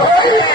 Thank you.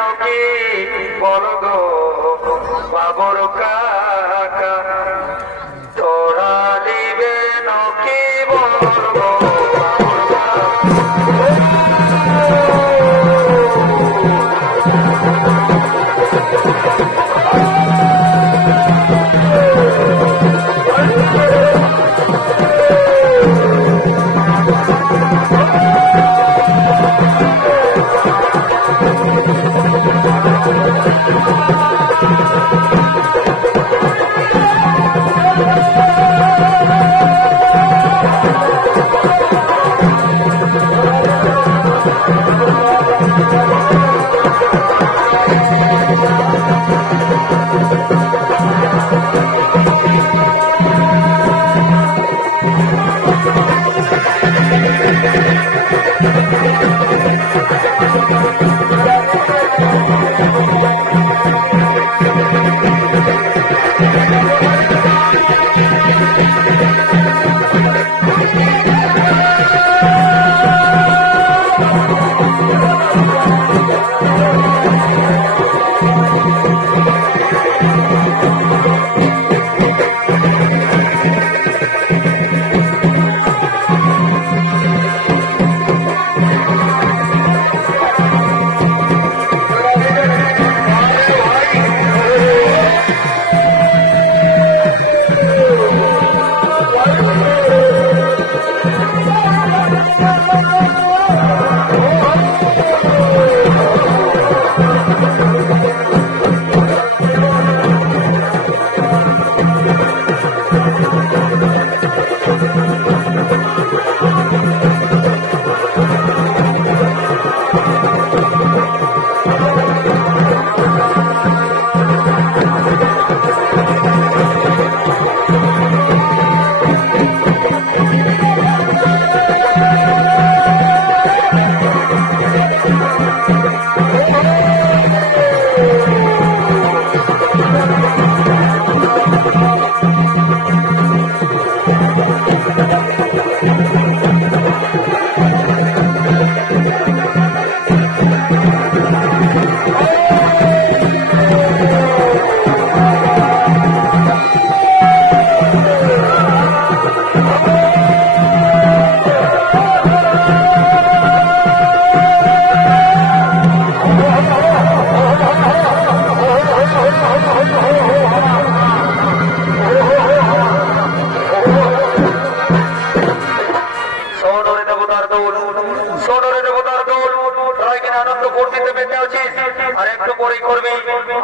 নকি বলো গো বাবর কাকা, তোরা নিবে নকি বলো গো বাবর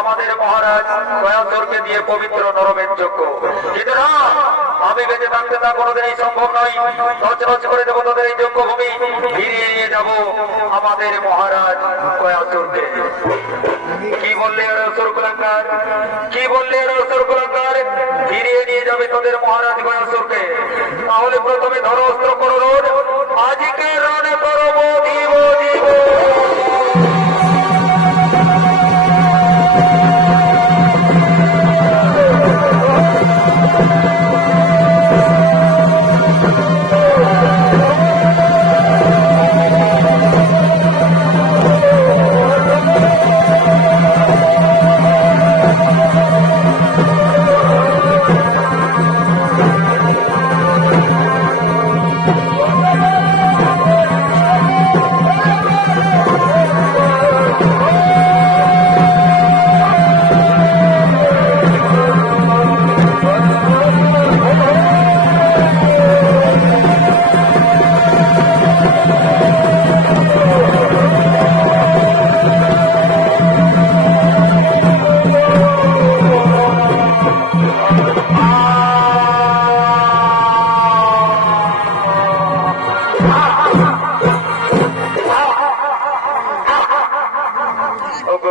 আমাদের মহারাজ কয়াসুরকে দিয়ে পবিত্র নরমের যোগ্য, কিন্তু না, আমি বেঁচে থাকতে তা কোনোদিন সম্ভব নয়। তছনছ করে দেবো তাদের এই যোগ্য ভূমি, ফিরিয়ে নিয়ে যাব আমাদের মহারাজ কয়াসুরকে। কি বললে অসুর কুলাঙ্গার, কি বললে অসুর কুলাঙ্গার, ফিরিয়ে নিয়ে যাবে তোদের মহারাজ কয়াসুরকে। তাহলে প্রথমে ধরো অস্ত্র করো রোড, আজকে রণে করব জীব জীব।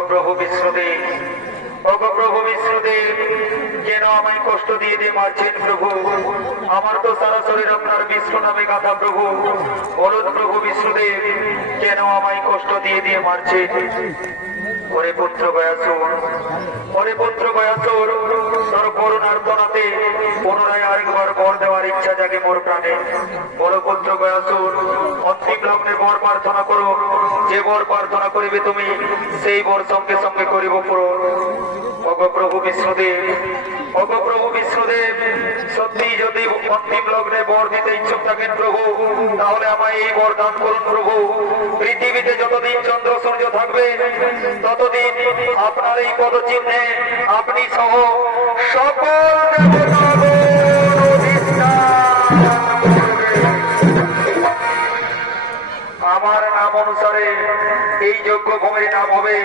প্রভু বিষ্ণুদেব, ওগো প্রভু বিষ্ণুদেব, কেন আমায় কষ্ট দিয়ে দিয়ে মারছেন প্রভু? আমার তো সারা শরীর আপনার বিষ্ণু নামে গাথা প্রভু। বলুন প্রভু বিষ্ণুদেব, কেন আমায় কষ্ট দিয়ে দিয়ে মারছেন? ওরে পুত্র গয়াসুর, ওরে পুত্র গয়াসুর, তোর করুণার তনাতে পুনরায় আরেকবার বর দেওয়ার ইচ্ছা জাগে মোর প্রাণে। বড় পুত্র গয়াসুর, অন্তিম লগ্নে বর প্রার্থনা করো। যে বর প্রার্থনা করিবে তুমি, সেই বর সঙ্গে সঙ্গে করিব পূরণ। ওগো প্রভু বিষ্ণুদেব, ওগো প্রভু বিষ্ণুদেব, সত্যি যদি অন্তিম লগ্নে বর দিতে ইচ্ছুক থাকেন প্রভু, তাহলে আমায় এই বর দান করুন প্রভু। পৃথিবীতে যতদিন চন্দ্র সূর্য থাকবে, ততদিন আপনার এই পদচিহ্নে আপনি সহ সকল দেবতাগণ অধিষ্ঠান করবে। আমার নাম অনুসারে এই যজ্ঞ ভূমির নাম হবে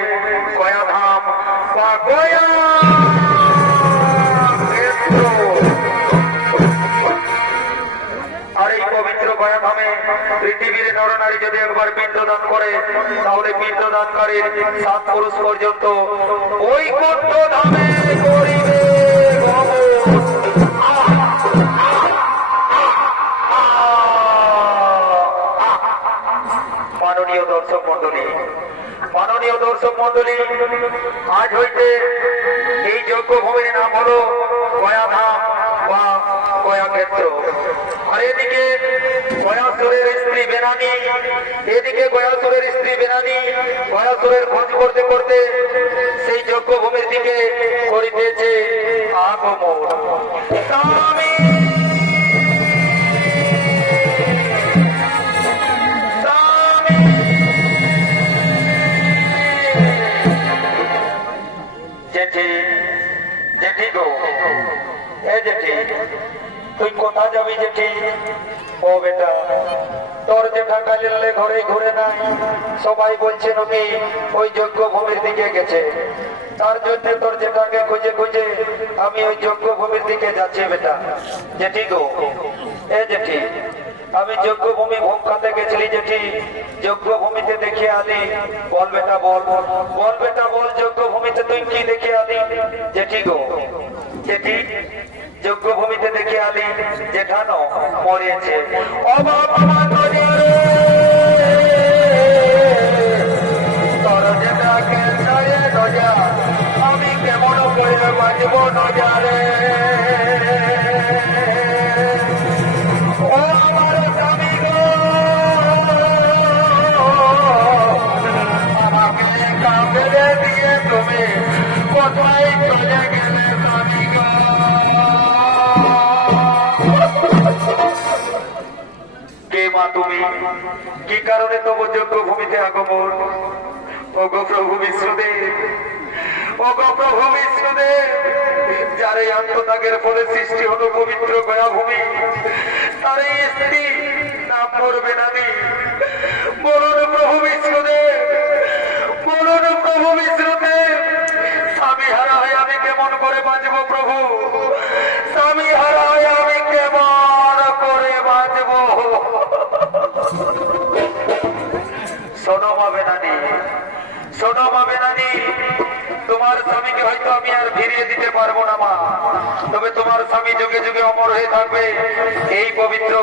গয়াধাম বা গয়া। আর এই পবিত্র গয়াধামে পৃথিবীর নরনারী যদি একবার পিণ্ডদান করে, তাহলে পিণ্ডদানকারীর 7 পুরুষ পর্যন্ত বৈকুণ্ঠ ধামে করিবে গমন। মাননীয় দর্শক মন্ডলী, মাননীয় দর্শক মন্ডলী, আজ হইতে এই যজ্ঞ ভূমির নাম হলো গয়াধাম বা গয়াক্ষেত্র। আর এদিকে গয়াসুরের স্ত্রী বেনানি, এদিকে গয়াসুরের স্ত্রী বেনানি গয়াসুরের খোঁজ করতে করতে সেই যজ্ঞ ভূমির দিকে করিতেছে আগমন। স্বামী জেঠি, জেঠি গো, এ জেঠি, তুই কোথা যাবি জেঠি? ও বেটা, তোর জেঠা কাজের ঘরে ঘুরে নাই, সবাই বলছে নাকি ওই যজ্ঞ ভূমির দিকে গেছে। তার জন্য তোর জেঠাকে খুঁজে খুঁজে আমি ওই যজ্ঞ ভূমির দিকে যাচ্ছি বেটা। জেঠি গো, এ জেঠি, আমি যজ্ঞ ভূমি ভোগ খাতে গেছিলি জেঠি, যজ্ঞ ভূমিতে দেখে আলি। বল বেটা বল, বল বেটা বল, যজ্ঞ ভূমিতে তুই কি দেখে আলি? জেঠি গো, জেঠি, যজ্ঞ ভূমিতে দেখে আলি জেঠানো মরিয়েছে। অভাব আমার নদীরে, তোর জেঠাকে ছাড়িয়ে নজা, আমি কেমন করে বাঁচব নজারে। ও আমার স্বামী গো, আমাকে কাঁদে দিয়ে তুমি কোথায় চলে গেলে স্বামী গো? কে মা তুমি? কি কারণে তবু যজ্ঞ ভূমিতে আগমন? ওগো প্রভু বিষ্ণুদেব, ওগো প্রভু বিষ্ণুদেব, যার এই আত্মত্যাগের ফলে সৃষ্টি হলো পবিত্র গয়া ভূমি, তার এই স্ত্রী নাম করবে নানি। বলুন প্রভু বিষ্ণুদেব, বলুন প্রভু বিষ্ণুদেব, স্বামী হারা হয়ে আমি কেমন করে বাঁচব প্রভু? স্বামী হারা হয়ে আমি কেমন করে বাঁচব? শোনো মা বেনানি, শোনো মা বেনানি, তোমার স্বামীকে হয়তো আমি আর ফিরিয়ে দিতে পারবো না মা, তবে তোমার স্বামী যুগে যুগে অমর হয়ে থাকবে এই পবিত্র